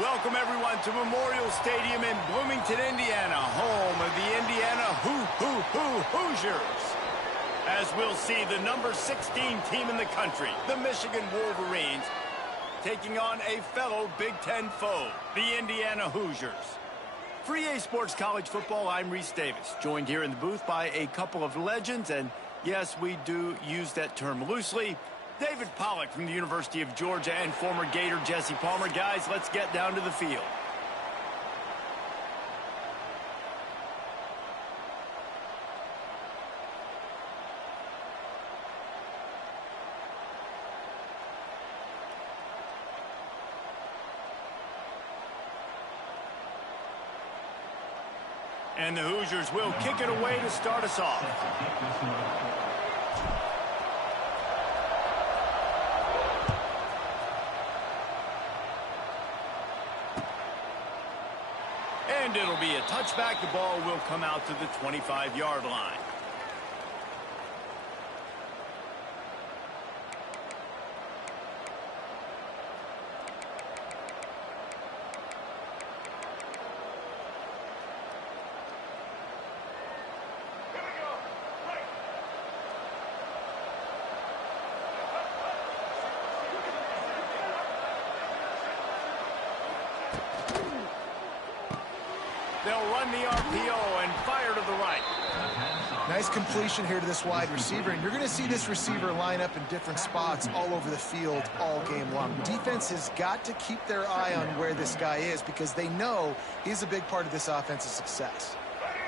Welcome, everyone, to Memorial Stadium in Bloomington, Indiana, home of the Indiana Hoosiers. As we'll see, the number 16 team in the country, the Michigan Wolverines, taking on a fellow Big Ten foe, the Indiana Hoosiers. For EA Sports College Football, I'm Reese Davis, joined here in the booth by a couple of legends, and yes, we do use that term loosely. David Pollack from the University of Georgia and former Gator Jesse Palmer. Guys, let's get down to the field. And the Hoosiers will kick it away to start us off. And it'll be a touchback. The ball will come out to the 25-yard line. They'll run the RPO and fire to the right. Nice completion here to this wide receiver, and you're going to see this receiver line up in different spots all over the field all game long. Defense has got to keep their eye on where this guy is because they know he's a big part of this offense's success.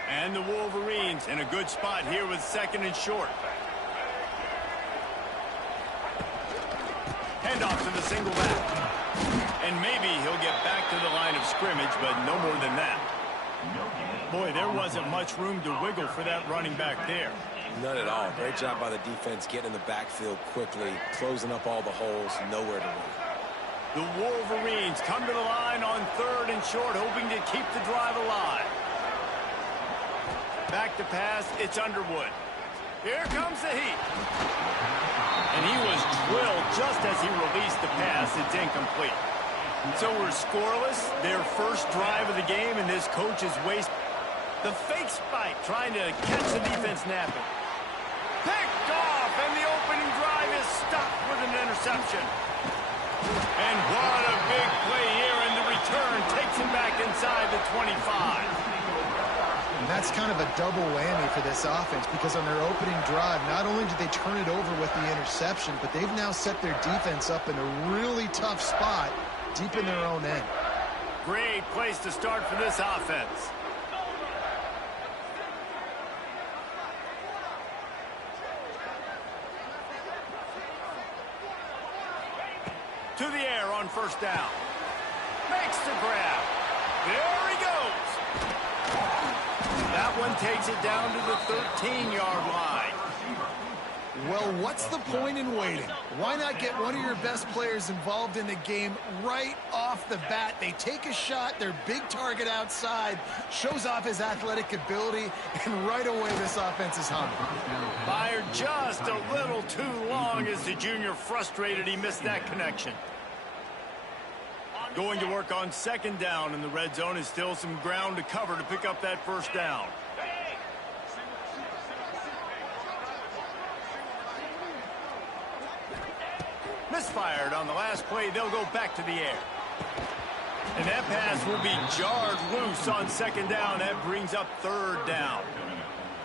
And the Wolverines in a good spot here with second and short. Handoff to the single back. And maybe he'll get back to the line of scrimmage, but no more than that. Boy, there wasn't much room to wiggle for that running back there. None at all. Great job by the defense getting in the backfield quickly, closing up all the holes, nowhere to run. The Wolverines come to the line on third and short, hoping to keep the drive alive. Back to pass, it's Underwood. Here comes the heat. And he was drilled just as he released the pass. It's incomplete. So we're scoreless, their first drive of the game, and this coach is wasting. The fake spike trying to catch the defense napping. Picked off, and the opening drive is stopped with an interception. And what a big play here, and the return takes him back inside the 25. And that's kind of a double whammy for this offense because on their opening drive, not only did they turn it over with the interception, but they've now set their defense up in a really tough spot deep in their own end. Great place to start for this offense. To the air on first down. Makes the grab. There he goes. That one takes it down to the 13-yard line. Well, what's the point in waiting? Why not get one of your best players involved in the game right off the bat? They take a shot, their big target outside, shows off his athletic ability, and right away this offense is hungry. Fired just a little too long as the junior frustrated he missed that connection. Going to work on second down in the red zone is still some ground to cover to pick up that first down. Misfired on the last play. They'll go back to the air. And that pass will be jarred loose on second down. That brings up third down.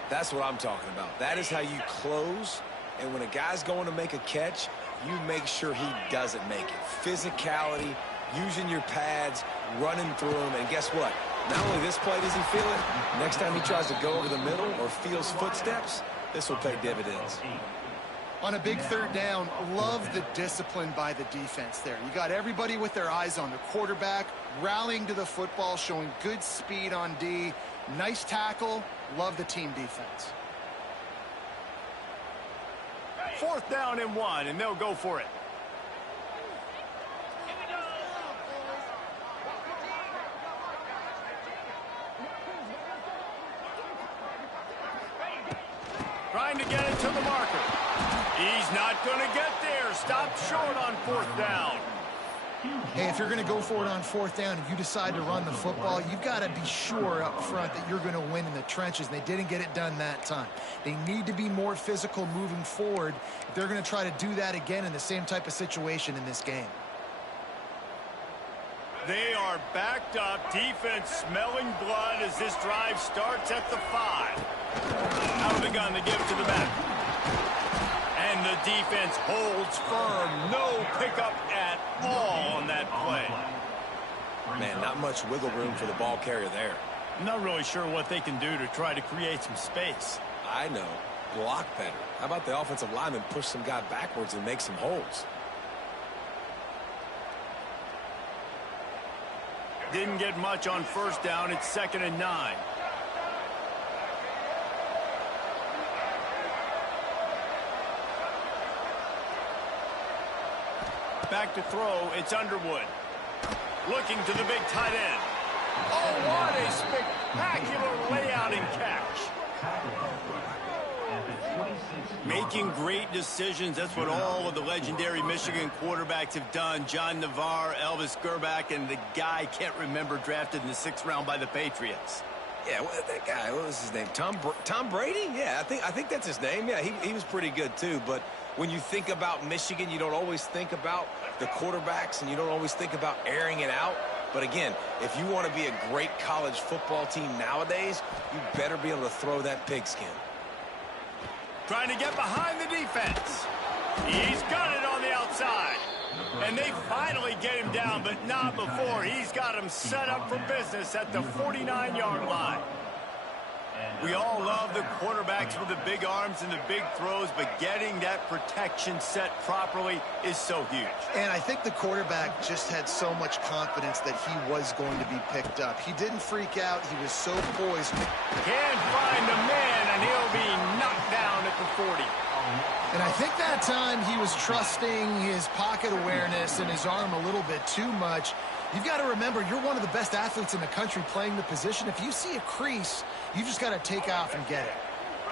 That's what I'm talking about. That is how you close. And when a guy's going to make a catch, you make sure he doesn't make it. Physicality, using your pads, running through them. And guess what? Not only this play does he feel it, next time he tries to go over the middle or feels footsteps, this will pay dividends. On a big third down, love the discipline by the defense there. You got everybody with their eyes on the quarterback, rallying to the football, showing good speed on D. Nice tackle. Love the team defense. Fourth down and 1, and they'll go for it. Trying to get it to the marker. He's not going to get there. Stopped short on fourth down. Hey, if you're going to go for it on 4th down and you decide to run the football, you've got to be sure up front that you're going to win in the trenches. And they didn't get it done that time. They need to be more physical moving forward if they're going to try to do that again in the same type of situation in this game. They are backed up, defense smelling blood as this drive starts at the 5. Out of the gun, they give it to the back. And the defense holds firm. No pickup at all on that play. Man, not much wiggle room for the ball carrier there. I'm not really sure what they can do to try to create some space. I know. Block better. How about the offensive lineman push some guy backwards and make some holes? Didn't get much on 1st down. It's 2nd and 9. Back to throw. It's Underwood. Looking to the big tight end. Oh, what a spectacular layout and catch. Making great decisions. That's what all of the legendary Michigan quarterbacks have done. John Navarre, Elvis Gerbach, and the guy I can't remember drafted in the 6th round by the Patriots. Yeah, that guy, what was his name? Tom Brady? Yeah, I think that's his name. Yeah, he was pretty good too. But when you think about Michigan, you don't always think about the quarterbacks, and you don't always think about airing it out. But again, if you want to be a great college football team nowadays, you better be able to throw that pigskin. Trying to get behind the defense. He's got it on the outside. And they finally get him down, but not before. He's got him set up for business at the 49-yard line. We all love the quarterbacks with the big arms and the big throws, but getting that protection set properly is so huge. And I think the quarterback just had so much confidence that he was going to be picked up. He didn't freak out. He was so poised. Can't find the man, and he'll be knocked down at the 40. And I think that time he was trusting his pocket awareness and his arm a little bit too much. You've got to remember, you're one of the best athletes in the country playing the position. If you see a crease, you just got to take off and get it.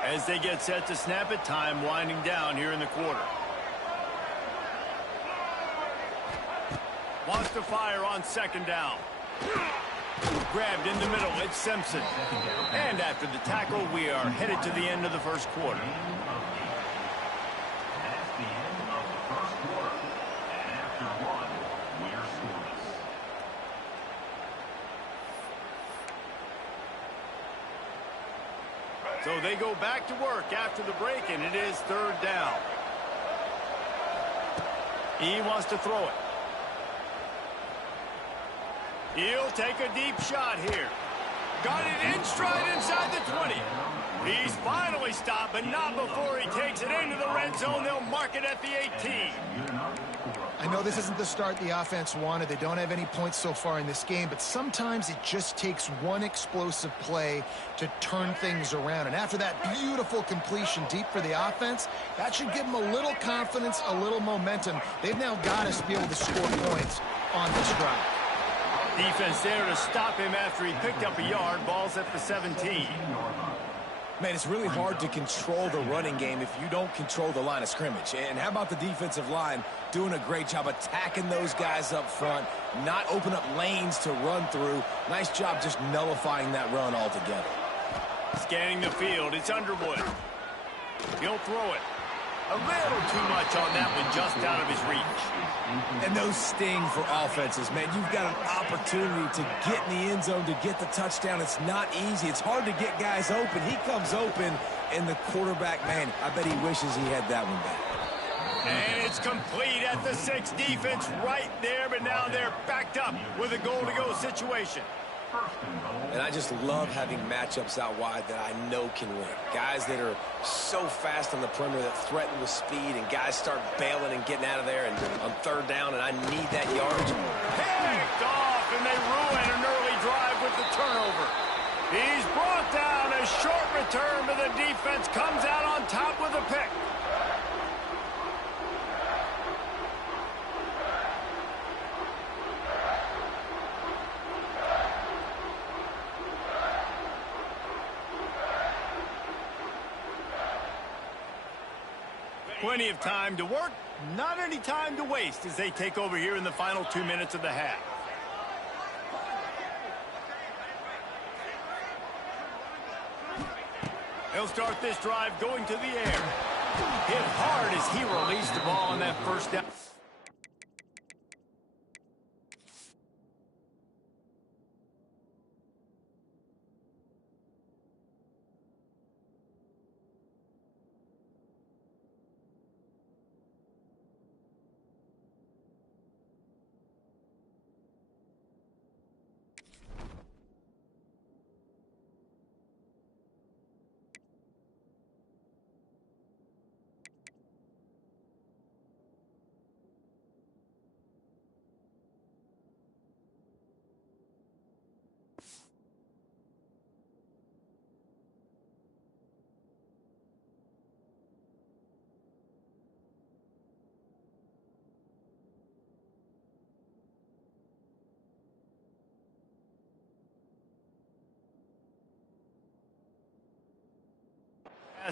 As they get set to snap it, time winding down here in the quarter. Wants to fire on 2nd down. Grabbed in the middle, it's Simpson. And after the tackle, we are headed to the end of the 1st quarter. So they go back to work after the break, and it is 3rd down. He wants to throw it. He'll take a deep shot here. Got it in stride inside the 20. He's finally stopped, but not before he takes it into the red zone. They'll mark it at the 18. I know this isn't the start the offense wanted. They don't have any points so far in this game, but sometimes it just takes one explosive play to turn things around. And after that beautiful completion deep for the offense, that should give them a little confidence, a little momentum. They've now got to be able to score points on this drive. Defense there to stop him after he picked up a yard. Ball's at the 17. Man, it's really hard to control the running game if you don't control the line of scrimmage. And how about the defensive line doing a great job attacking those guys up front, not open up lanes to run through. Nice job just nullifying that run altogether. Scanning the field, it's Underwood. He'll throw it. A little too much on that one, just out of his reach. And those sting for offenses, man. You've got an opportunity to get in the end zone, to get the touchdown. It's not easy. It's hard to get guys open. He comes open, and the quarterback, man, I bet he wishes he had that one back. And it's complete at the 6. Defense right there, but now they're backed up with a goal-to-go situation. And I just love having matchups out wide that I know can win. Guys that are so fast on the perimeter that threaten with speed, and guys start bailing and getting out of there and on 3rd down, and I need that yardage. Picked off, and they ruin an early drive with the turnover. He's brought down. A short return, but the defense comes out on top with a pick. Plenty of time to work, not any time to waste as they take over here in the final 2 minutes of the half. He'll start this drive going to the air. Hit hard as he released the ball on that first down.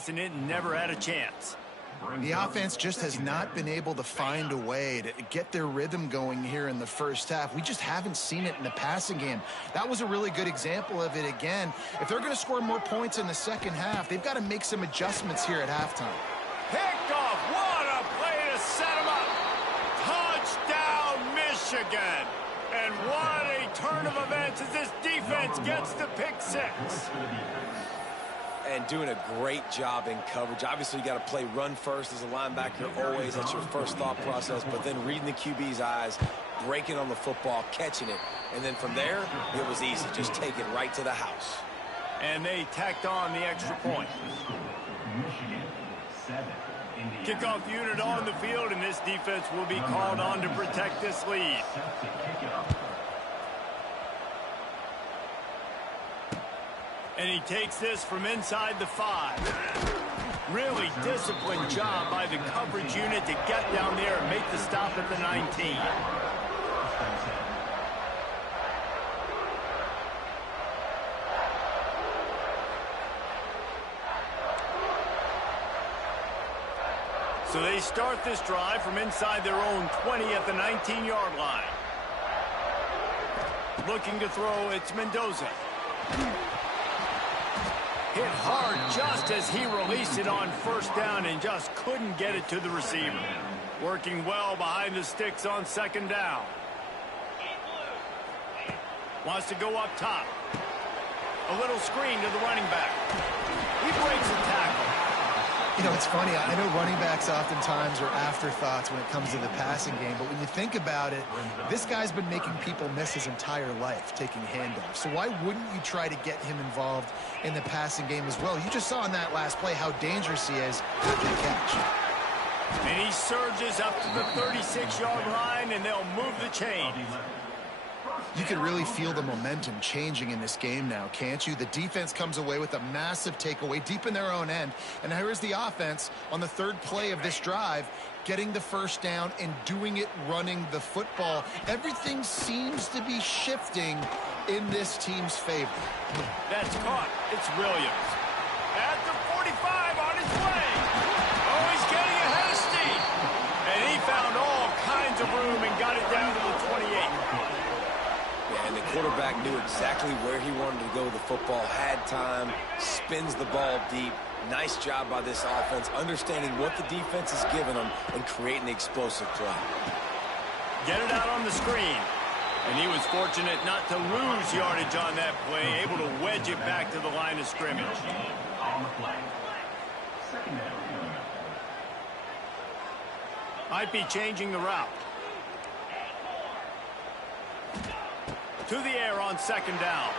And it never had a chance. The offense just has not been able to find a way to get their rhythm going here in the first half. We just haven't seen it in the passing game. That was a really good example of it again. If they're going to score more points in the second half, they've got to make some adjustments here at halftime. Picked off. What a play to set him up. Touchdown, Michigan. And what a turn of events as this defense gets the pick six. And doing a great job in coverage. Obviously, you got to play run first as a linebacker always. That's your first thought process. But then reading the QB's eyes, breaking on the football, catching it. And then from there, it was easy. Just take it right to the house. And they tacked on the extra point. Kickoff unit on the field, and this defense will be called on to protect this lead. And he takes this from inside the 5. Really disciplined job by the coverage unit to get down there and make the stop at the 19. So they start this drive from inside their own 20 at the 19-yard line. Looking to throw, it's Mendoza. Hit hard just as he released it on first down and just couldn't get it to the receiver. Working well behind the sticks on second down. Wants to go up top. A little screen to the running back. He breaks a tackle. You know, it's funny. I know running backs oftentimes are afterthoughts when it comes to the passing game, but when you think about it, this guy's been making people miss his entire life taking handoffs. So why wouldn't you try to get him involved in the passing game as well? You just saw in that last play how dangerous he is after the catch. And he surges up to the 36-yard line, and they'll move the chains. You can really feel the momentum changing in this game now, can't you? The defense comes away with a massive takeaway deep in their own end. And here's the offense on the third play of this drive, getting the first down and doing it running the football. Everything seems to be shifting in this team's favor. That's caught. It's Williams. At the 45 on his way. Oh, he's getting ahead of steam. And he found all kinds of room and got it down to the 28. And the quarterback knew exactly where he wanted to go with the football, had time, spins the ball deep. Nice job by this offense, understanding what the defense is giving them and creating the explosive play. Get it out on the screen. And he was fortunate not to lose yardage on that play, able to wedge it back to the line of scrimmage. Might be changing the route. To the air on second down.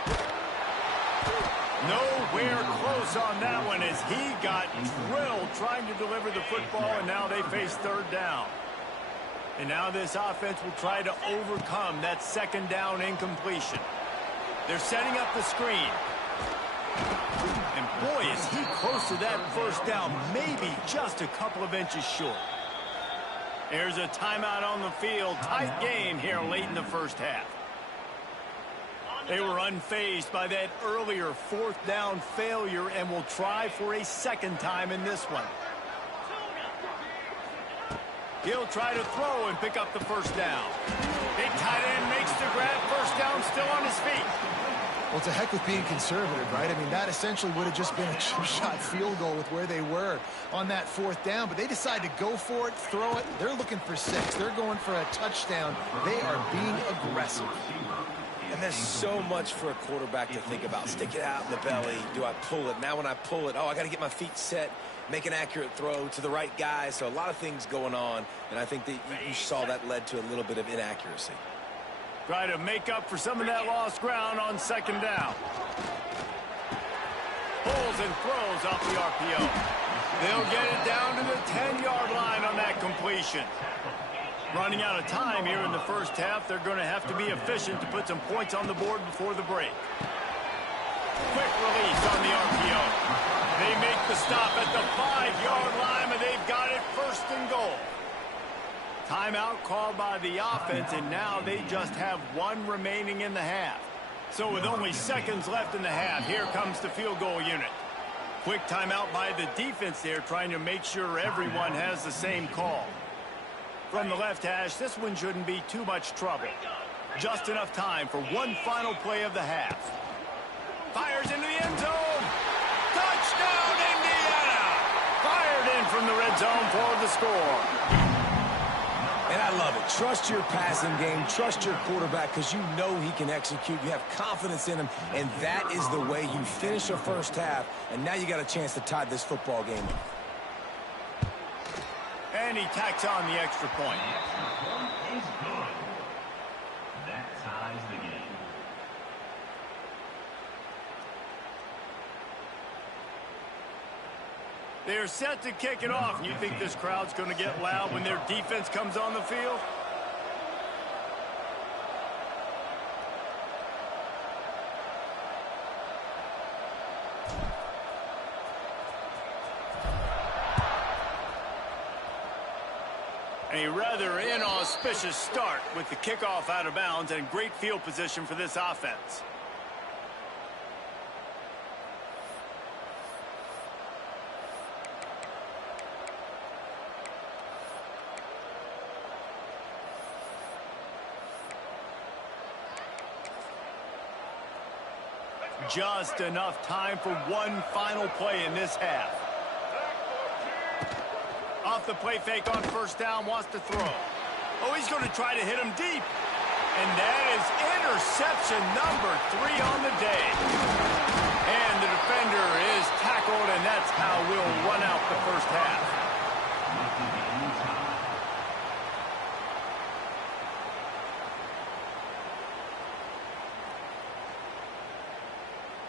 Nowhere close on that one as he got drilled trying to deliver the football, and now they face third down. And now this offense will try to overcome that second down incompletion. They're setting up the screen. And boy, is he close to that first down, maybe just a couple of inches short. There's a timeout on the field. Tight game here late in the first half. They were unfazed by that earlier fourth down failure and will try for a second time in this one. He'll try to throw and pick up the first down. Big tight end makes the grab. First down, still on his feet. Well, to heck with being conservative, right? I mean, that essentially would have just been a chip-shot field goal with where they were on that fourth down. But they decide to go for it, throw it. They're looking for 6. They're going for a touchdown. They are being aggressive. And there's so much for a quarterback to think about. Stick it out in the belly. Do I pull it? Now when I pull it, I got to get my feet set, make an accurate throw to the right guy. So a lot of things going on. And I think that you saw that led to a little bit of inaccuracy. Try to make up for some of that lost ground on second down. Pulls and throws off the RPO. They'll get it down to the 10-yard line on that completion. Running out of time here in the first half, they're going to have to be efficient to put some points on the board before the break. Quick release on the RPO. They make the stop at the 5-yard line, and they've got it first and goal. Timeout called by the offense, and now they just have 1 remaining in the half. So with only seconds left in the half, here comes the field goal unit. Quick timeout by the defense there, trying to make sure everyone has the same call. From the left hash, this one shouldn't be too much trouble. Just enough time for one final play of the half. Fires into the end zone. Touchdown, Indiana! Fired in from the red zone for the score. And I love it. Trust your passing game. Trust your quarterback because you know he can execute. You have confidence in him, and that is the way you finish the first half. And now you got a chance to tie this football game up. And he tacks on the extra point. That ties the game. They're set to kick it off. You think this crowd's going to get loud when their defense comes on the field? A rather inauspicious start with the kickoff out of bounds and great field position for this offense. Just enough time for one final play in this half. Off the play fake on first down, wants to throw. Oh, he's going to try to hit him deep. And that is interception number 3 on the day. And the defender is tackled, and that's how we'll run out the first half.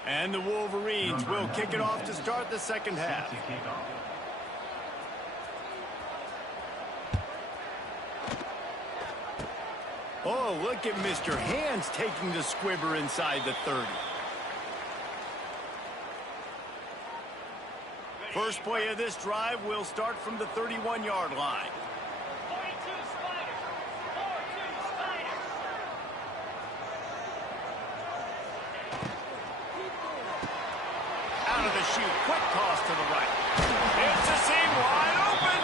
And the Wolverines will kick it off to start the second half. Oh, look at Mr. Hands taking the squibber inside the 30. First play of this drive will start from the 31-yard line. Out of the chute, quick toss to the right. It's a seam wide open.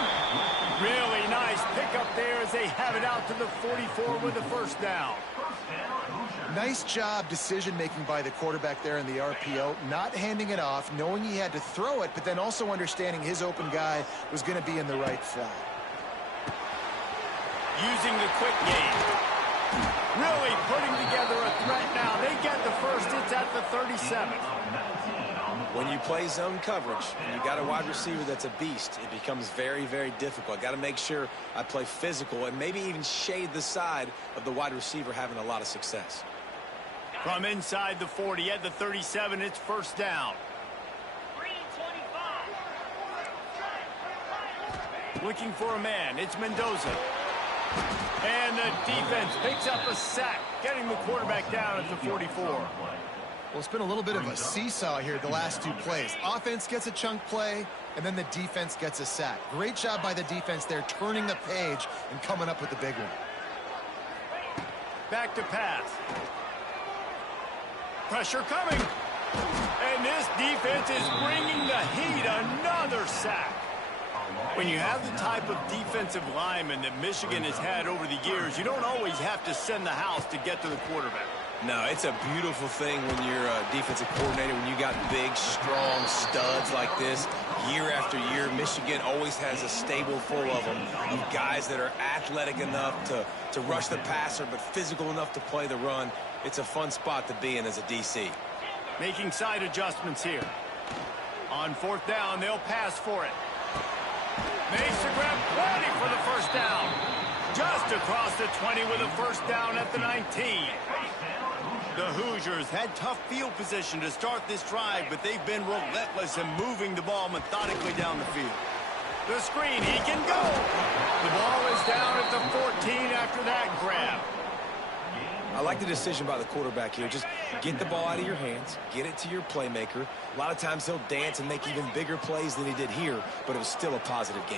Really nice pickup there as they have it out to the 44 with a first down. Nice job decision-making by the quarterback there in the RPO, not handing it off, knowing he had to throw it, but then also understanding his open guy was going to be in the right flat. Using the quick game. Really putting together a threat now. They get the first. It's at the 37. When you play zone coverage and you got a wide receiver that's a beast, it becomes very, very difficult. Got to make sure I play physical and maybe even shade the side of the wide receiver having a lot of success. From inside the 40 at the 37, it's first down. Looking for a man, it's Mendoza. And the defense picks up a sack, getting the quarterback down at the 44. Well, it's been a little bit of a seesaw here the last 2 plays. Offense gets a chunk play, and then the defense gets a sack. Great job by the defense there, turning the page and coming up with the big one. Back to pass. Pressure coming. And this defense is bringing the heat. Another sack. When you have the type of defensive lineman that Michigan has had over the years, you don't always have to send the house to get to the quarterback. No, it's a beautiful thing when you're a defensive coordinator, when you got big, strong studs like this. Year after year, Michigan always has a stable full of them. Guys that are athletic enough to rush the passer, but physical enough to play the run. It's a fun spot to be in as a DC. Making side adjustments here. On fourth down, they'll pass for it. Makes the grab, plenty for the first down. Just across the 20 with a first down at the 19. The Hoosiers had tough field position to start this drive, but they've been relentless in moving the ball methodically down the field. The screen, he can go. The ball is down at the 14 after that grab. I like the decision by the quarterback here. Just get the ball out of your hands, get it to your playmaker. A lot of times he'll dance and make even bigger plays than he did here, but it was still a positive game.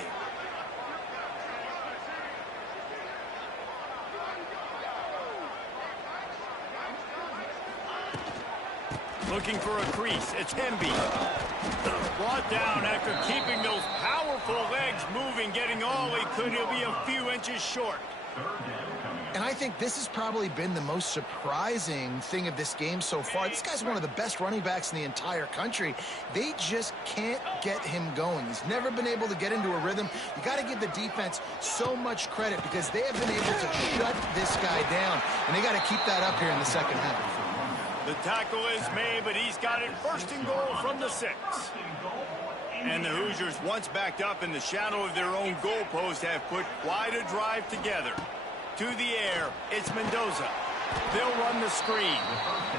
Looking for a crease. It's Hemby. Brought down after keeping those powerful legs moving, getting all he could. He'll be a few inches short. And I think this has probably been the most surprising thing of this game so far. This guy's one of the best running backs in the entire country. They just can't get him going. He's never been able to get into a rhythm. You got to give the defense so much credit because they have been able to shut this guy down. And they got to keep that up here in the second half. The tackle is made, but he's got it first and goal from the 6. And the Hoosiers, once backed up in the shadow of their own goalpost, have put quite a drive together. To the air, it's Mendoza. They'll run the screen.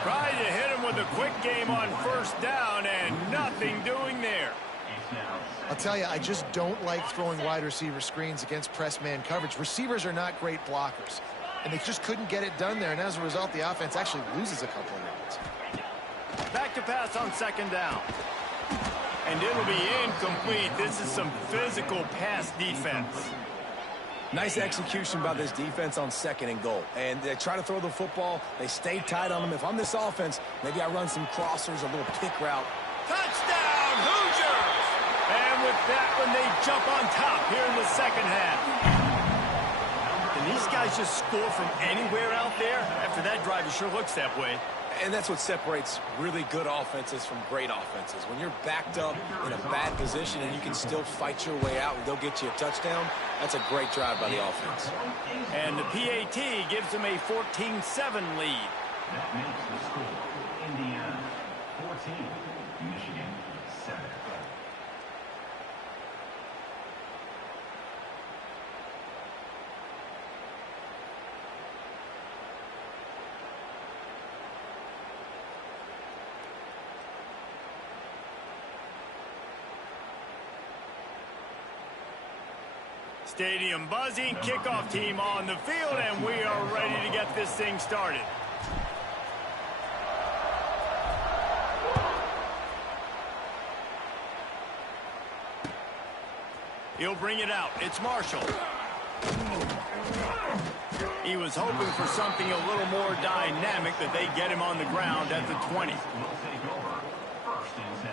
Try to hit him with a quick game on first down, and nothing doing there. I'll tell you, I just don't like throwing wide receiver screens against press man coverage. Receivers are not great blockers. And they just couldn't get it done there, and as a result, the offense actually loses a couple of yards. Back to pass on second down. And it'll be incomplete. This is some physical pass defense. Nice execution by this defense on second and goal. And they try to throw the football. They stay tight on them. If I'm this offense, maybe I run some crossers, a little pick route. Touchdown, Hoosiers! And with that one, they jump on top here in the second half. And these guys just score from anywhere out there. After that drive, it sure looks that way. And that's what separates really good offenses from great offenses. When you're backed up in a bad position and you can still fight your way out and they'll get you a touchdown, that's a great drive by the offense. And the PAT gives them a 14-7 lead. That makes the score Indiana 14, Michigan 7. Stadium buzzing, kickoff team on the field, and we are ready to get this thing started. He'll bring it out. It's Marshall. He was hoping for something a little more dynamic, but they get him on the ground at the 20. Will take over first and 10.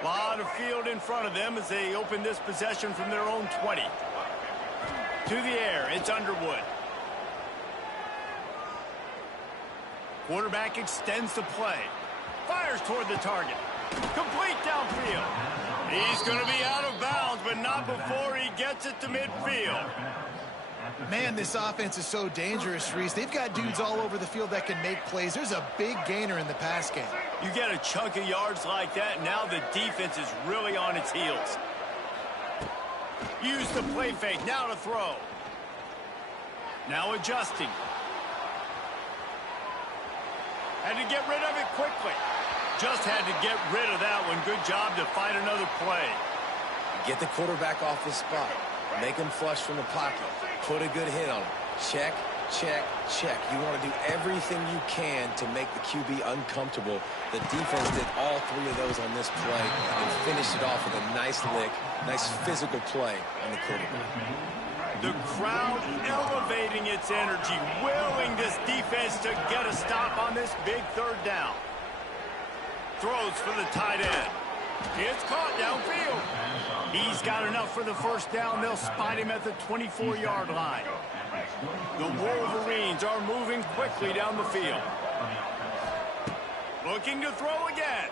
A lot of field in front of them as they open this possession from their own 20. To the air, it's Underwood. Quarterback extends the play. Fires toward the target. Complete downfield. He's going to be out of bounds, but not before he gets it to midfield. Man, this offense is so dangerous, Reese. They've got dudes all over the field that can make plays. There's a big gainer in the pass game. You get a chunk of yards like that, now the defense is really on its heels. Use the play fake, now to throw. Now adjusting. Had to get rid of it quickly. Just had to get rid of that one. Good job to find another play. Get the quarterback off his spot. Make him flush from the pocket. Put a good hit on him. Check, check, check. You want to do everything you can to make the QB uncomfortable. The defense did all three of those on this play and finished it off with a nice lick, nice physical play on the quarterback. The crowd elevating its energy, willing this defense to get a stop on this big third down. Throws for the tight end. It's caught downfield. He's got enough for the first down. They'll spot him at the 24-yard line. The Wolverines are moving quickly down the field. Looking to throw again.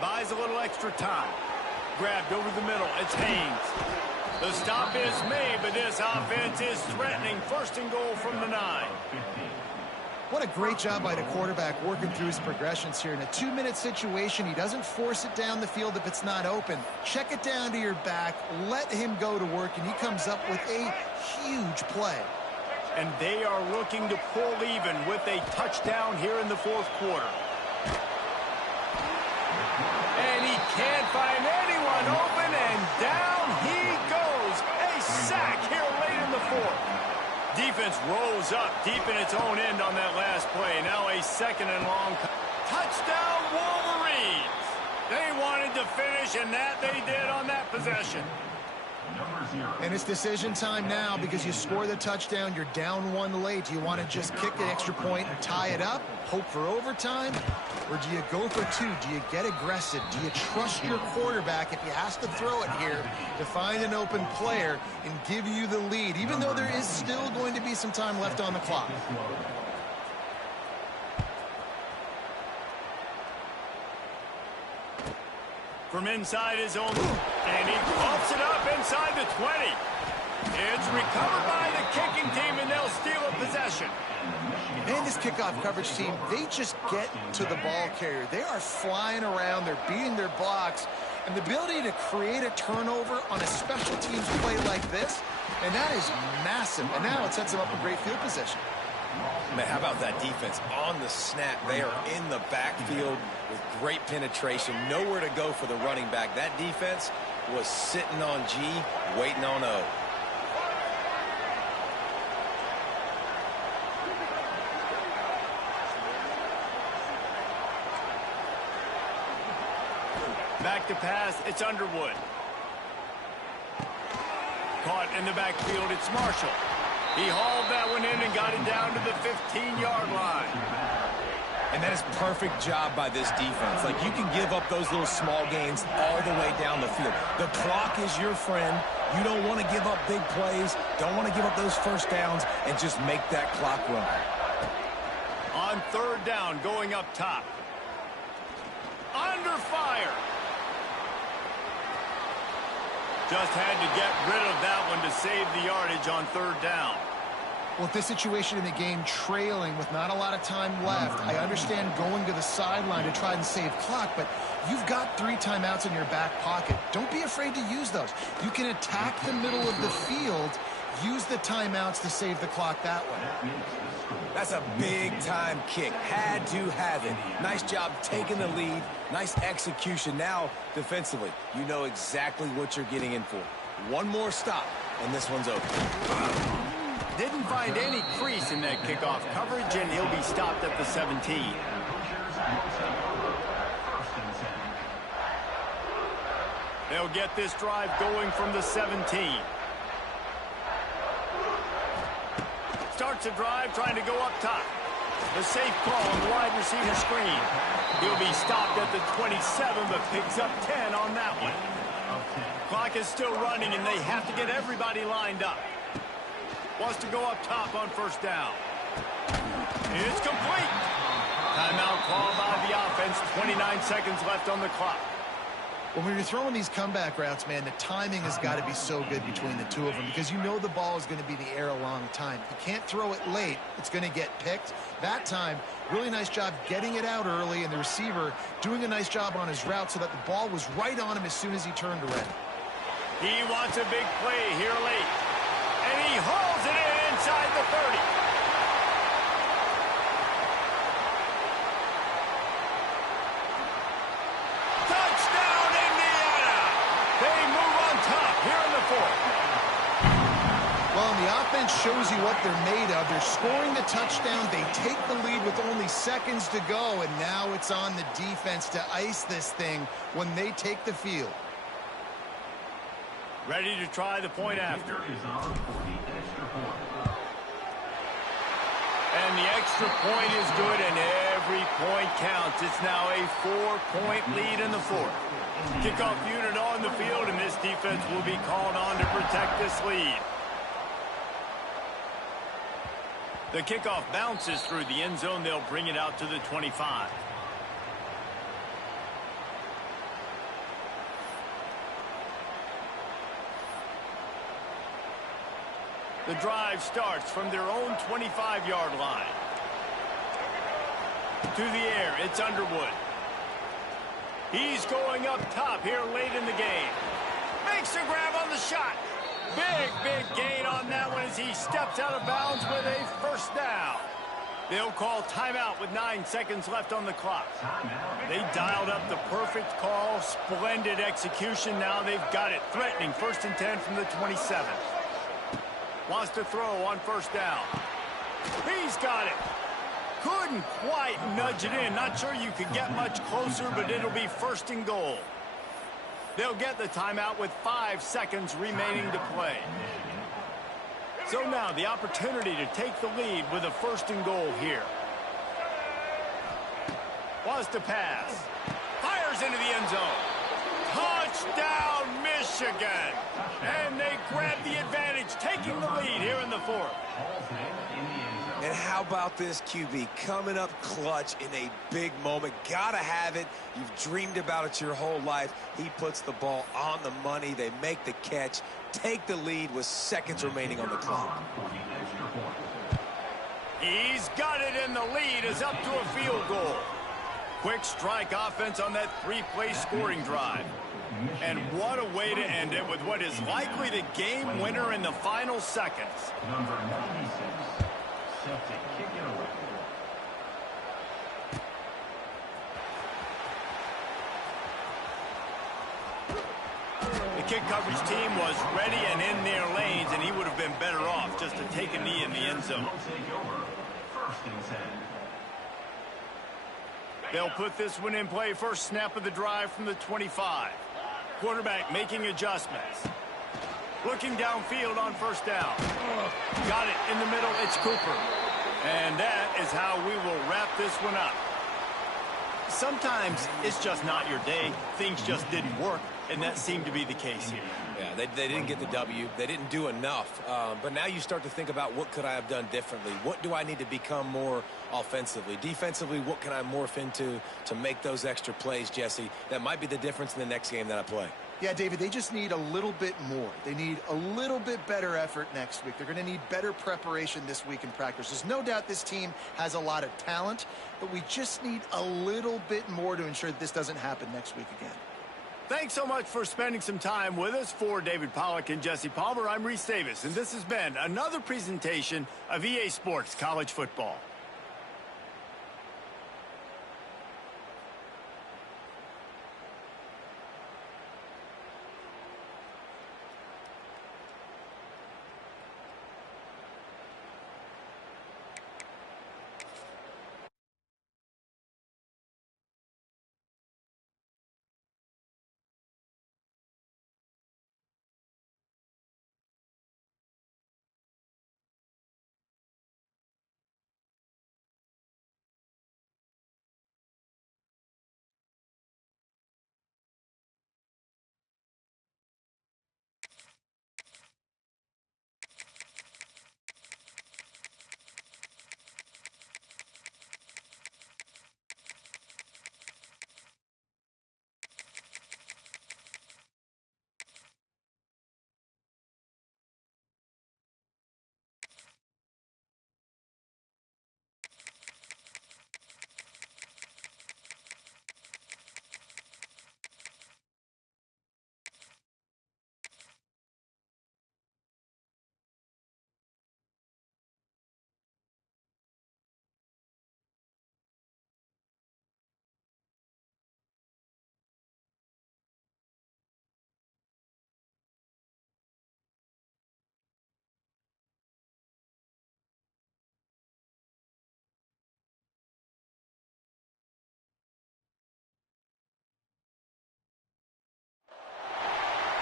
Buys a little extra time. Grabbed over the middle. It's Haynes. The stop is made, but this offense is threatening. First and goal from the 9. What a great job by the quarterback working through his progressions here. In a 2-minute situation, he doesn't force it down the field if it's not open. Check it down to your back, let him go to work, and he comes up with a huge play. And they are looking to pull even with a touchdown here in the fourth quarter. And he can't find anyone open, and down he goes. A sack here late in the fourth. Defense rose up deep in its own end on that last play. Now a second and long. Touchdown Wolverines. They wanted to finish, and that they did on that possession. And it's decision time now because you score the touchdown, you're down one late. Do you want to just kick an extra point and tie it up, hope for overtime? Or do you go for two? Do you get aggressive? Do you trust your quarterback if he has to throw it here to find an open player and give you the lead, even though there is still going to be some time left on the clock? From inside his own, and he bumps it up inside the 20. It's recovered by the kicking team, and they'll steal a possession. And this kickoff coverage team, they just get to the ball carrier. They are flying around. They're beating their blocks. And the ability to create a turnover on a special teams play like this, and that is massive. And now it sets them up in great field position. Man, how about that defense? On the snap, they are in the backfield with great penetration. Nowhere to go for the running back. That defense was sitting on G, waiting on O. Back to pass, it's Underwood. Caught in the backfield, it's Marshall. He hauled that one in and got it down to the 15-yard line. And that is perfect job by this defense. Like, you can give up those little small gains all the way down the field. The clock is your friend. You don't want to give up big plays. Don't want to give up those first downs and just make that clock run. On third down, going up top. Under fire. Just had to get rid of that one to save the yardage on third down. Well, this situation in the game, trailing with not a lot of time left, I understand going to the sideline to try and save clock, but you've got 3 timeouts in your back pocket. Don't be afraid to use those. You can attack the middle of the field, use the timeouts to save the clock that way. That's a big-time kick. Had to have it. Nice job taking the lead. Nice execution. Now, defensively, you know exactly what you're getting in for. One more stop, and this one's over. Didn't find any crease in that kickoff coverage, and he'll be stopped at the 17. They'll get this drive going from the 17. Starts a drive trying to go up top. The safe call on the wide receiver screen. He'll be stopped at the 27, but picks up 10 on that one. Clock is still running, and they have to get everybody lined up. Wants to go up top on first down. It's complete. Timeout called by the offense. 29 seconds left on the clock. When you're throwing these comeback routes, man, the timing has got to be so good between the two of them because you know the ball is going to be in the air a long time. You can't throw it late. It's going to get picked. That time, really nice job getting it out early, and the receiver doing a nice job on his route so that the ball was right on him as soon as he turned around. He wants a big play here late. And he hauls it in inside the 30. Touchdown, Indiana! They move on top here in the fourth. Well, in the the offense shows you what they're made of. They're scoring the touchdown. They take the lead with only seconds to go, and now it's on the defense to ice this thing when they take the field. Ready to try the point after. And the extra point is good, and every point counts. It's now a 4-point lead in the fourth. Kickoff unit on the field, and this defense will be called on to protect this lead. The kickoff bounces through the end zone. They'll bring it out to the 25. The drive starts from their own 25-yard line. To the air, it's Underwood. He's going up top here late in the game. Makes a grab on the shot. Big gain on that one as he steps out of bounds with a first down. They'll call timeout with 9 seconds left on the clock. They dialed up the perfect call. Splendid execution. Now they've got it. Threatening 1st and 10 from the 27. Wants to throw on first down. He's got it. Couldn't quite nudge it in. Not sure you could get much closer, but it'll be 1st and goal. They'll get the timeout with 5 seconds remaining to play. So now the opportunity to take the lead with a 1st and goal here. Wants to pass. Fires into the end zone. Touchdown, Michigan. And they grab the advantage, taking the lead here in the fourth. And how about this QB coming up clutch in a big moment? Gotta have it. You've dreamed about it your whole life. He puts the ball on the money. They make the catch, take the lead with seconds remaining on the clock. He's got it, and the lead is up to a field goal. Quick strike offense on that 3-play scoring drive. And what a way to end it with what is likely the game winner in the final seconds. Number 96, set to kick it away. The kick coverage team was ready and in their lanes, and he would have been better off just to take a knee in the end zone. Take over. 1st and 10. They'll put this one in play. First snap of the drive from the 25. Quarterback making adjustments. Looking downfield on first down. Got it in the middle. It's Cooper. And that is how we will wrap this one up. Sometimes it's just not your day. Things just didn't work, and that seemed to be the case here. Yeah, they didn't get the W. They didn't do enough. But now you start to think about what could I have done differently? What do I need to become more offensively? Defensively, what can I morph into to make those extra plays, Jesse? That might be the difference in the next game that I play. Yeah, David, they just need a little bit more. They need a little bit better effort next week. They're going to need better preparation this week in practice. There's no doubt this team has a lot of talent, but we just need a little bit more to ensure that this doesn't happen next week again. Thanks so much for spending some time with us. For David Pollack and Jesse Palmer, I'm Reese Davis, and this has been another presentation of EA Sports College Football.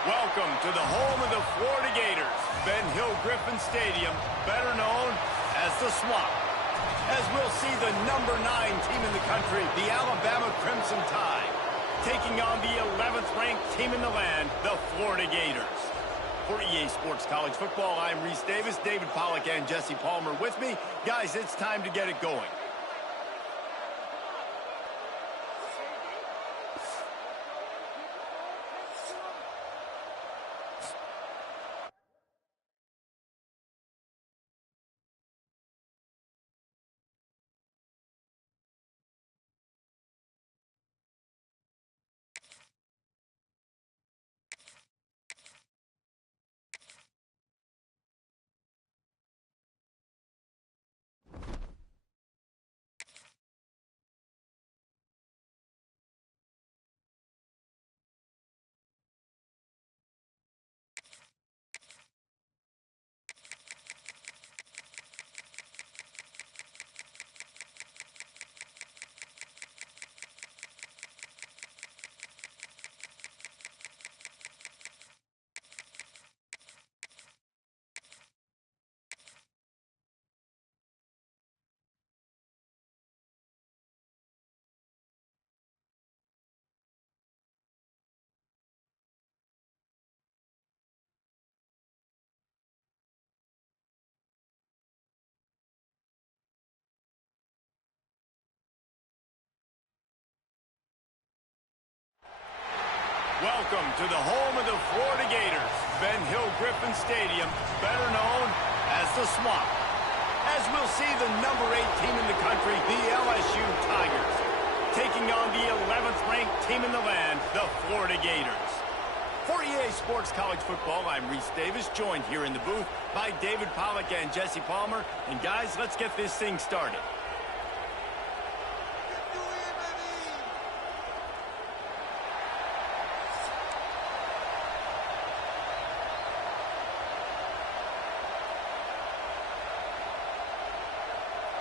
Welcome to the home of the Florida Gators, Ben Hill Griffin Stadium, better known as the Swamp. As we'll see the number 9 team in the country, the Alabama Crimson Tide, taking on the 11th ranked team in the land, the Florida Gators. For EA Sports College Football, I'm Reese Davis, David Pollack and Jesse Palmer with me. Guys, it's time to get it going. Welcome to the home of the Florida Gators, Ben Hill Griffin Stadium, better known as the Swamp. As we'll see the number 8 team in the country, the LSU Tigers, taking on the 11th ranked team in the land, the Florida Gators. For EA Sports College Football, I'm Reese Davis, joined here in the booth by David Pollack and Jesse Palmer. And guys, let's get this thing started.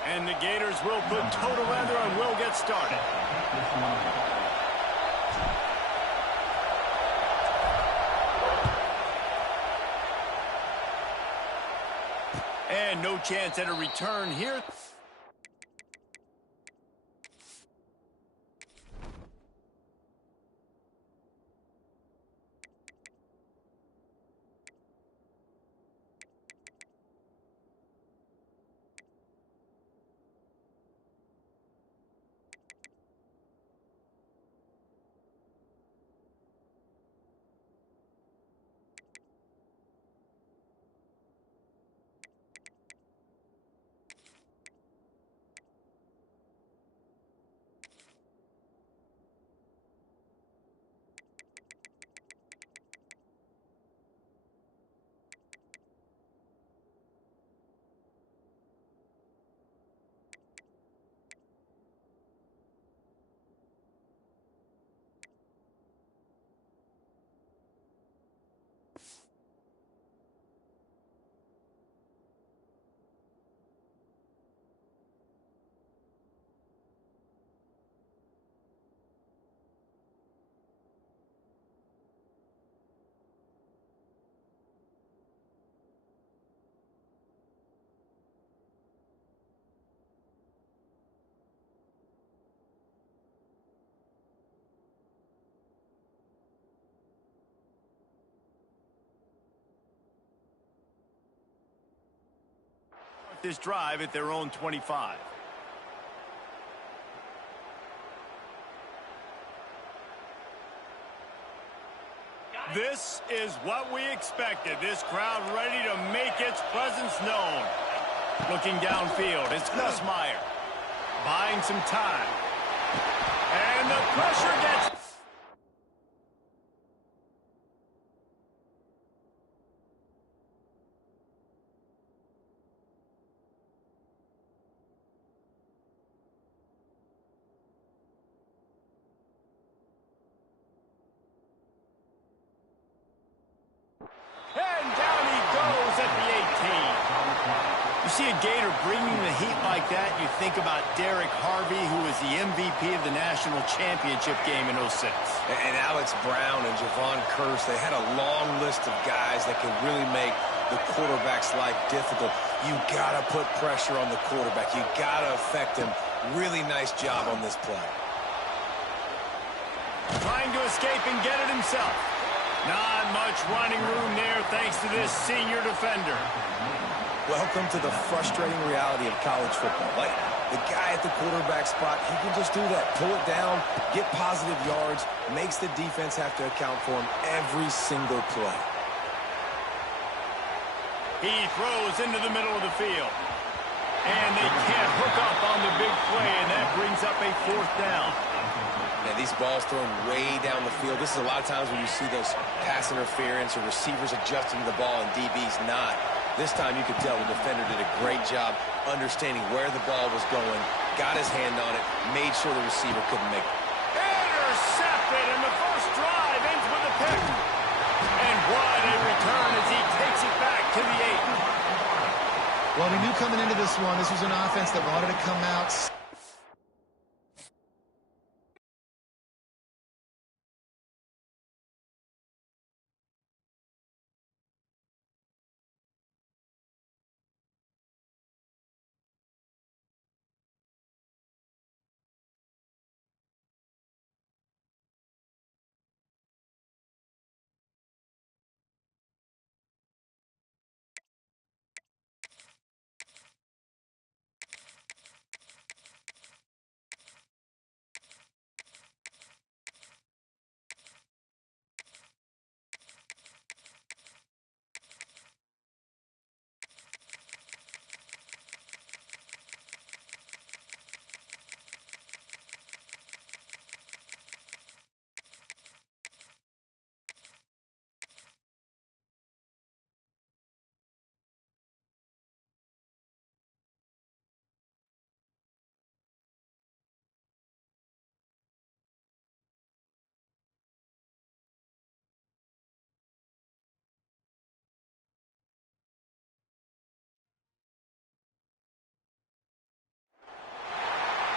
And the Gators will put total leather and will get started. And no chance at a return here. This drive at their own 25. This is what we expected. This crowd ready to make its presence known. Looking downfield, it's Nussmeier. Buying some time. And the pressure gets... see a Gator bringing the heat like that, you think about Derek Harvey, who was the MVP of the national championship game in '06. And Alex Brown and Javon Curse, they had a long list of guys that could really make the quarterback's life difficult. You got to put pressure on the quarterback. You got to affect him. Really nice job on this play. Trying to escape and get it himself. Not much running room there thanks to this senior defender. Welcome to the frustrating reality of college football. Like, the guy at the quarterback spot, he can just do that. Pull it down, get positive yards, makes the defense have to account for him every single play. He throws into the middle of the field. And they can't hook up on the big play, and that brings up a 4th down. Man, these balls thrown way down the field. This is a lot of times when you see those pass interference or receivers adjusting to the ball and DBs not. This time you could tell the defender did a great job understanding where the ball was going, got his hand on it, made sure the receiver couldn't make it. Intercepted, and the first drive ends with a pick. And what a return as he takes it back to the 8. Well, we knew coming into this one, this was an offense that wanted to come out.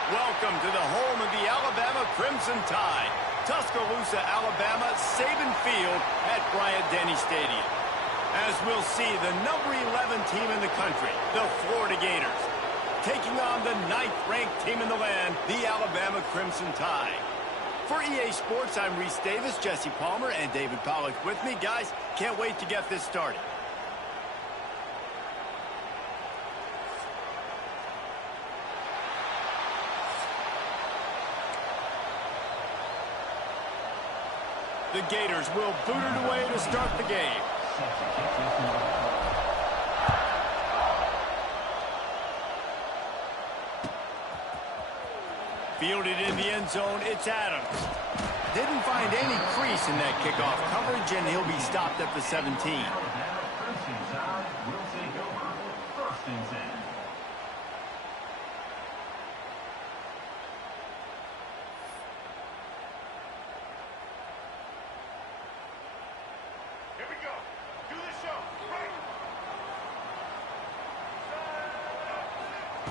Welcome to the home of the Alabama Crimson Tide. Tuscaloosa, Alabama, Saban Field at Bryant-Denny Stadium. As we'll see, the number 11 team in the country, the Florida Gators, taking on the 9th-ranked team in the land, the Alabama Crimson Tide. For EA Sports, I'm Reese Davis, Jesse Palmer, and David Pollack with me. Guys, can't wait to get this started. The Gators will boot it away to start the game. Fielded in the end zone, it's Adams. Didn't find any crease in that kickoff coverage, and he'll be stopped at the 17.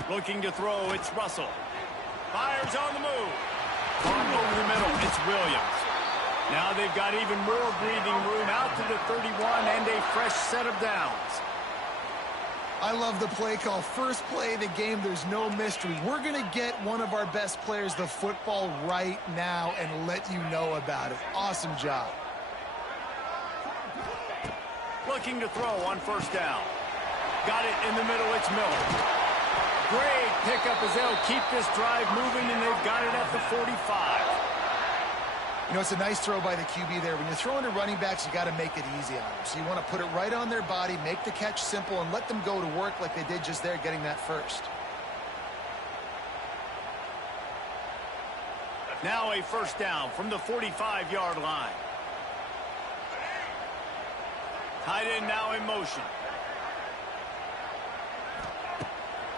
Looking to throw, it's Russell. Fires on the move. Caught over the middle, it's Williams. Now they've got even more breathing room out to the 31 and a fresh set of downs. I love the play call. First play of the game, there's no mystery. We're going to get one of our best players the football right now and let you know about it. Awesome job. Looking to throw on first down. Got it in the middle, it's Miller. Great pickup as they'll keep this drive moving, and they've got it at the 45. You know, it's a nice throw by the QB there. When you're throwing to running backs, you got to make it easy on them. So you want to put it right on their body, make the catch simple, and let them go to work like they did just there, getting that first. Now a first down from the 45-yard line. Tight end now in motion.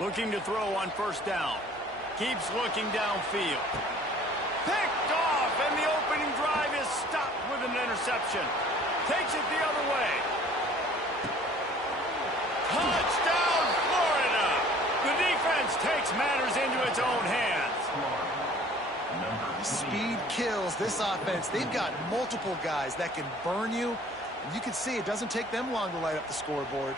Looking to throw on first down. Keeps looking downfield. Picked off, and the opening drive is stopped with an interception. Takes it the other way. Touchdown, Florida! kills this offense. They've got multiple guys that can burn you. And you can see it doesn't take them long to light up the scoreboard.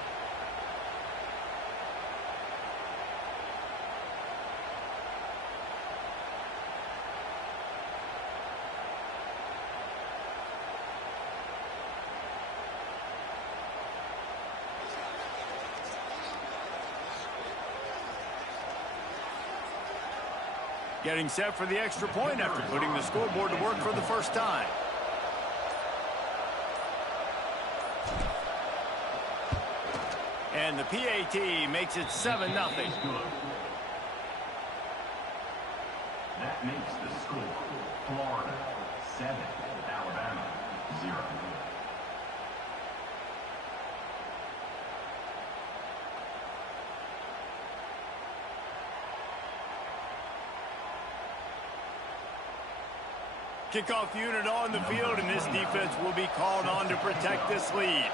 Getting set for the extra point after putting the scoreboard to work for the first time. And the PAT makes it 7-0. That makes the score Florida 7, Alabama 0. Kickoff unit on the field, and this defense will be called on to protect this lead.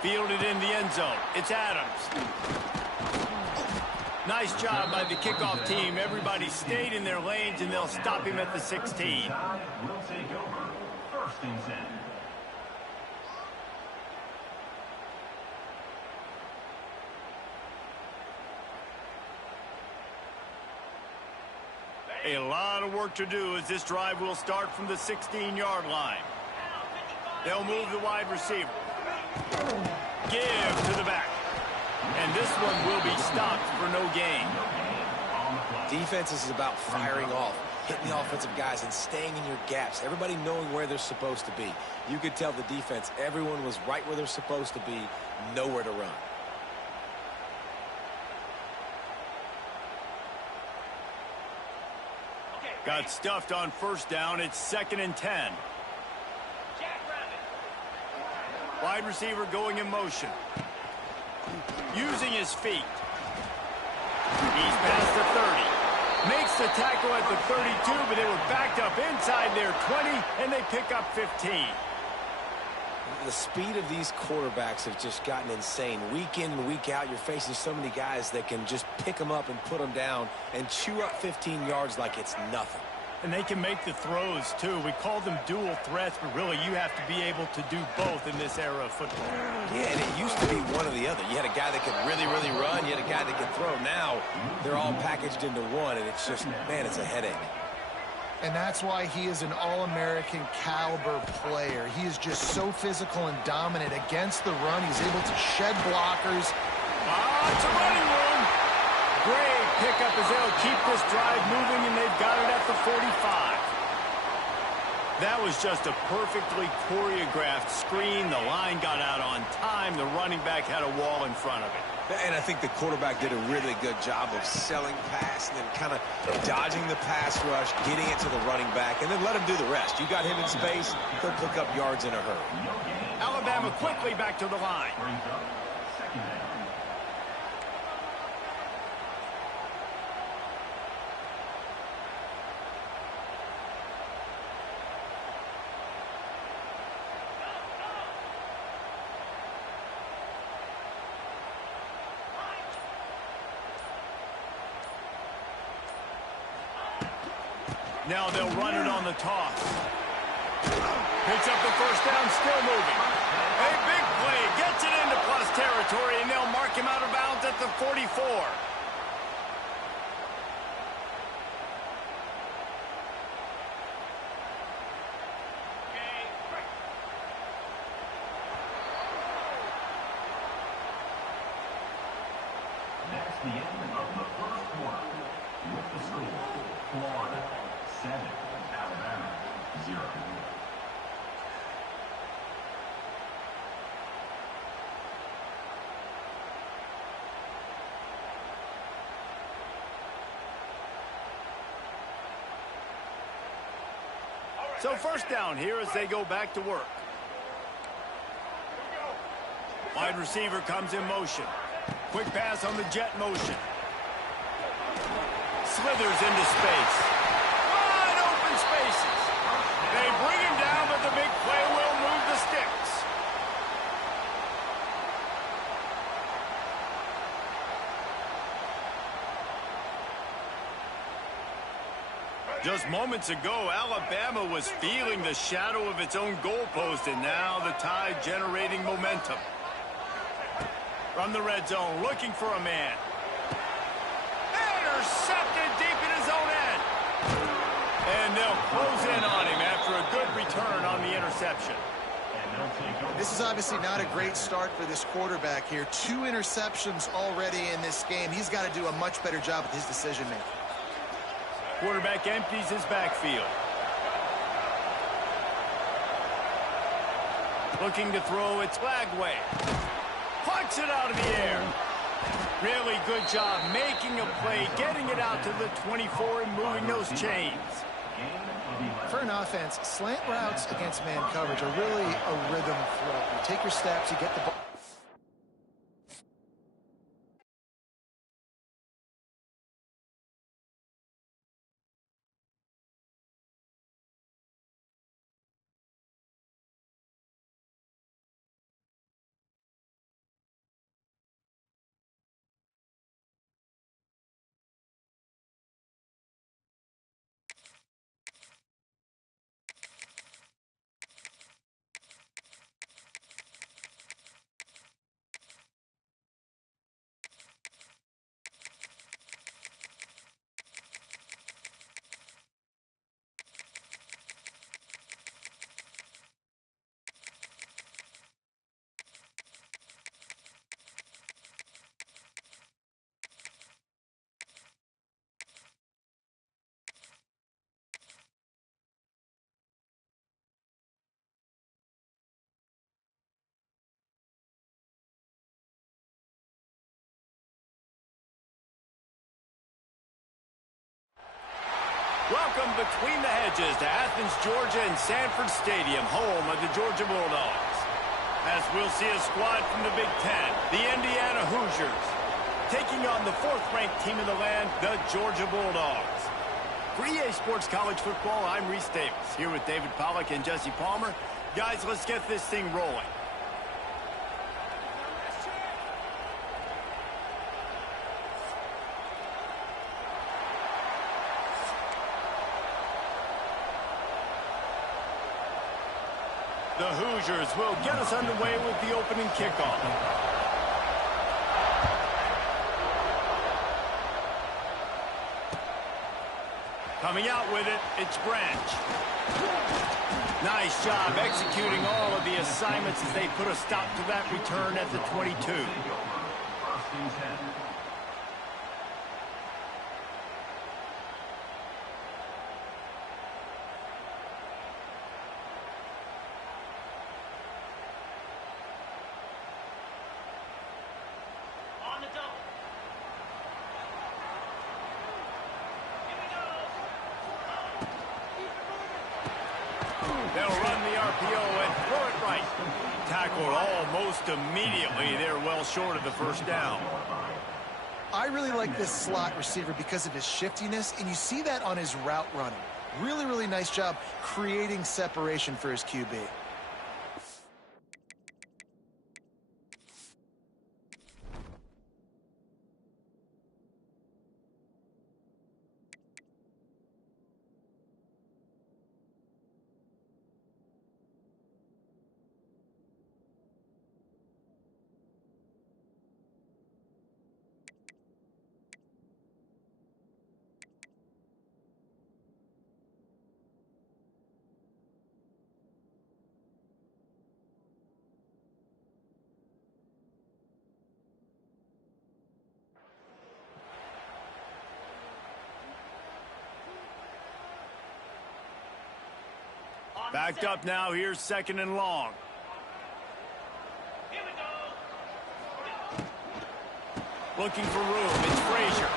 Fielded in the end zone. It's Adams. Nice job by the kickoff team. Everybody stayed in their lanes, and they'll stop him at the 16. Will take over. First and 10. A lot of work to do as this drive will start from the 16-yard line. They'll move the wide receiver. Give to the back. And this one will be stopped for no gain. Defense is about firing off, hitting the offensive guys and staying in your gaps. Everybody knowing where they're supposed to be. You could tell the defense, everyone was right where they're supposed to be, nowhere to run. Got stuffed on first down. It's 2nd and 10. Wide receiver going in motion. Using his feet. He's past the 30. Makes the tackle at the 32, but they were backed up inside their 20, and they pick up 15. The speed of these quarterbacks have just gotten insane. Week in and week out, you're facing so many guys that can just pick them up and put them down and chew up 15 yards like it's nothing. And they can make the throws, too. We call them dual threats, but really you have to be able to do both in this era of football. Yeah, and it used to be one or the other. You had a guy that could really, really run. You had a guy that could throw. Now they're all packaged into one, and it's just, man, it's a headache. And that's why he is an All-American caliber player. He is just so physical and dominant against the run. He's able to shed blockers. It's a running room. Great pickup as they'll keep this drive moving, and they've got it at the 45. That was just a perfectly choreographed screen. The line got out on time. The running back had a wall in front of it. And I think the quarterback did a really good job of selling pass and then kind of dodging the pass rush, getting it to the running back, and then let him do the rest. You got him in space, he'll pick up yards in a hurry. Alabama quickly back to the line. Now they'll run it on the toss. Picks up the first down, still moving. A big play, gets it into plus territory, and they'll mark him out of bounds at the 44. That's the end of the first quarter. With the score, Florida 7, Alabama 0. So first down here as they go back to work. Wide receiver comes in motion. Quick pass on the jet motion. Slithers into space. Wide open spaces. They bring him down, but Just moments ago, Alabama was feeling the shadow of its own goalpost, and now the Tide generating momentum. From the red zone, looking for a man. Intercepted deep in his own end. And they'll close in on him after a good return on the interception. This is obviously not a great start for this quarterback here. 2 interceptions already in this game. He's got to do a much better job with his decision-making. Quarterback empties his backfield. Looking to throw, it's Flagway. Punts it out of the air. Really good job making a play, getting it out to the 24 and moving those chains. For an offense, slant routes against man coverage are really a rhythm throw. You take your steps, you get the ball. Welcome between the hedges to Athens, Georgia and Sanford Stadium, home of the Georgia Bulldogs. As we'll see a squad from the Big Ten, the Indiana Hoosiers, taking on the 4th-ranked team in the land, the Georgia Bulldogs. For EA Sports College Football, I'm Reese Davis, here with David Pollack and Jesse Palmer. Guys, let's get this thing rolling. The Hoosiers will get us underway with the opening kickoff. Coming out with it, it's Branch. Nice job executing all of the assignments as they put a stop to that return at the 22. They'll run the RPO and throw it right. Tackled almost immediately. They're well short of the first down. I really like this slot receiver because of his shiftiness, and you see that on his route running. Really, really nice job creating separation for his QB. Backed up now, here's 2nd and long. Looking for room, it's Frazier.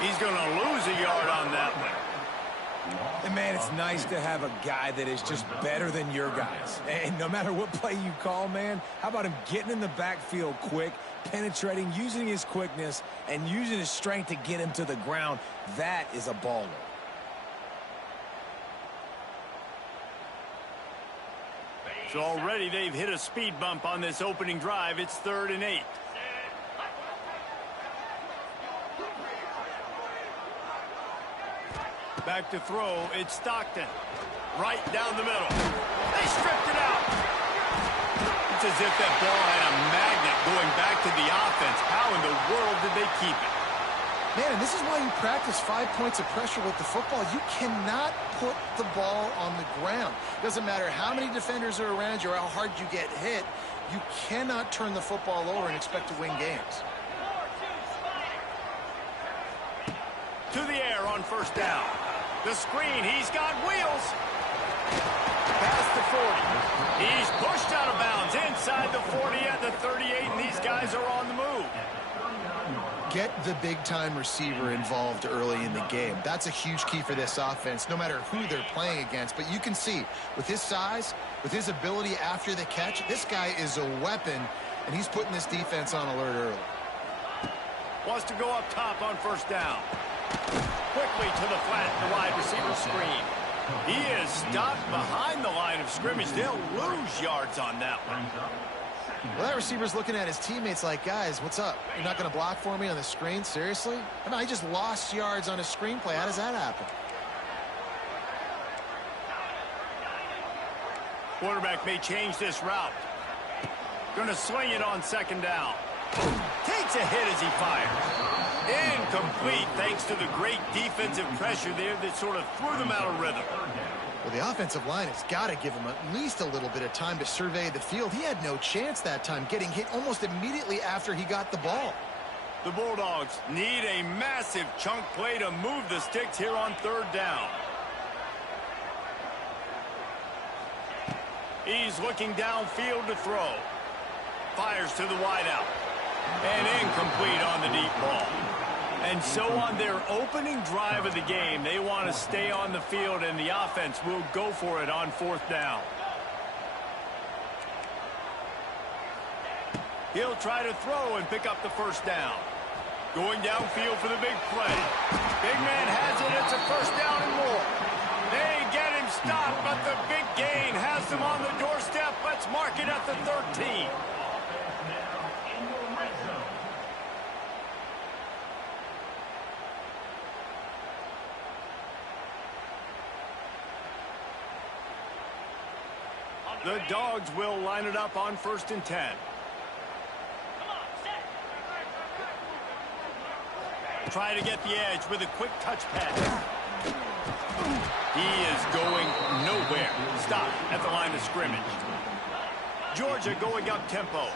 He's going to lose a yard on that one. And man, it's nice to have a guy that is just better than your guys. And no matter what play you call, man, how about him getting in the backfield quick, penetrating, using his quickness, and using his strength to get him to the ground? That is a baller. So already they've hit a speed bump on this opening drive. It's 3rd and 8. Back to throw, it's Stockton. Right down the middle. They stripped it out. It's as if that ball had a magnet going back to the offense. How in the world did they keep it? Man, and this is why you practice 5 points of pressure with the football. You cannot put the ball on the ground. Doesn't matter how many defenders are around you or how hard you get hit. You cannot turn the football over and expect to win games. To the air on first down. The screen, he's got wheels. Past the 40. He's pushed out of bounds inside the 40 at the 38, and these guys are on the move. Get the big-time receiver involved early in the game. That's a huge key for this offense, no matter who they're playing against. But you can see, with his size, with his ability after the catch, this guy is a weapon, and he's putting this defense on alert early. Wants to go up top on first down. Quickly to the flat, the wide receiver screen. He is stopped behind the line of scrimmage. They'll lose yards on that one. Well, that receiver's looking at his teammates like, guys, what's up? You're not going to block for me on the screen? Seriously? I mean, I just lost yards on a screenplay. How does that happen? Quarterback may change this route. Going to swing it on second down. Takes a hit as he fires. Incomplete, thanks to the great defensive pressure there that sort of threw them out of rhythm. Well, the offensive line has got to give him at least a little bit of time to survey the field. He had no chance that time, getting hit almost immediately after he got the ball. The Bulldogs need a massive chunk play to move the sticks here on third down. He's looking downfield to throw. Fires to the wideout. And incomplete on the deep ball. And so on their opening drive of the game, they want to stay on the field, and the offense will go for it on fourth down. He'll try to throw and pick up the first down. Going downfield for the big play. Big man has it. It's a first down and more. They get him stopped, but the big gain has them on the doorstep. Let's mark it at the 13. The Dogs will line it up on 1st and 10. Try to get the edge with a quick touch pass. He is going nowhere. Stop at the line of scrimmage. Georgia going up tempo.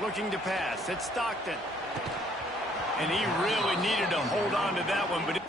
Looking to pass. It's Stockton. And he really needed to hold on to that one, but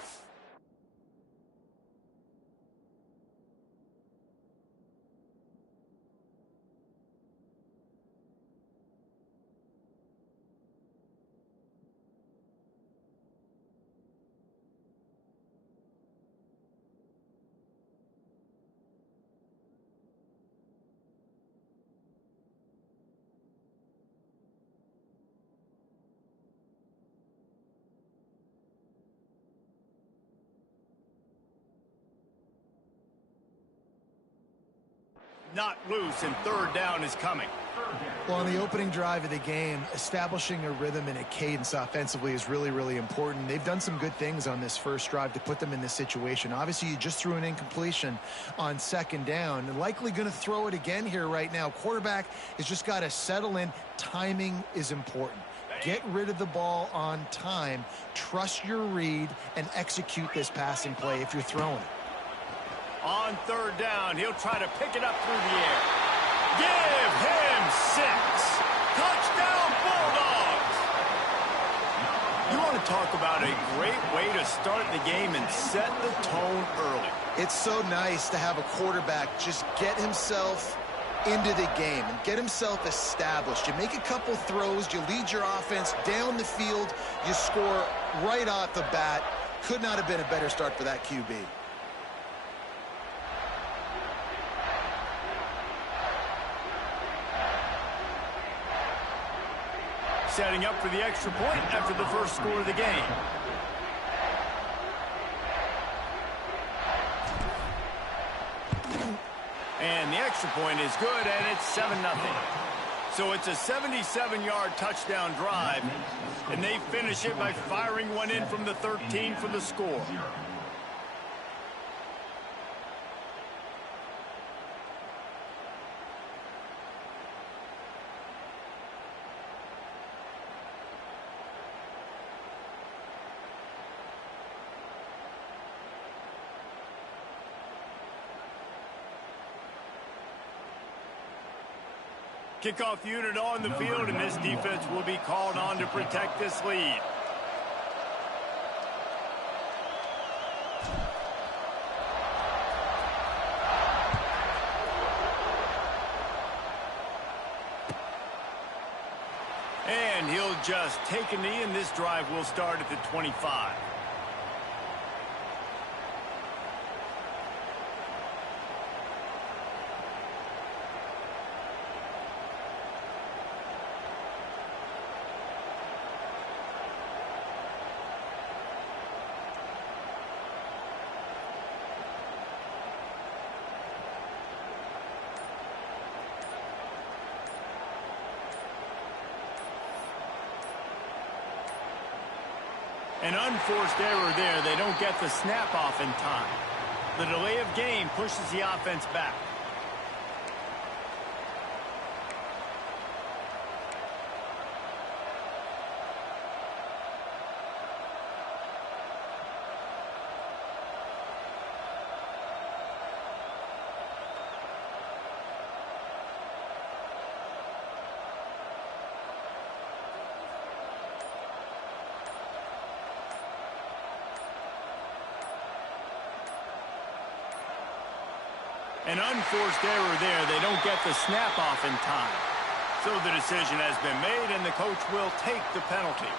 not loose, and third down is coming. Well, on the opening drive of the game, establishing a rhythm and a cadence offensively is really, really important. They've done some good things on this first drive to put them in this situation. Obviously, you just threw an incompletion on second down. And likely going to throw it again here right now. Quarterback has just got to settle in. Timing is important. Get rid of the ball on time. Trust your read and execute this passing play if you're throwing it. On third down, he'll try to pick it up through the air. Give him 6. Touchdown, Bulldogs! You want to talk about a great way to start the game and set the tone early. It's so nice to have a quarterback just get himself into the game and get himself established. You make a couple throws, you lead your offense down the field, you score right off the bat. Could not have been a better start for that QB. Setting up for the extra point after the first score of the game. And the extra point is good, and it's 7-0. So it's a 77-yard touchdown drive, and they finish it by firing one in from the 13 for the score. Kickoff unit on the field, and this defense will be called on to protect this lead. And he'll just take a knee, and this drive will start at the 25. An unforced error there. They don't get the snap off in time. The delay of game pushes the offense back. An unforced error there. They don't get the snap off in time. So the decision has been made, and the coach will take the penalty.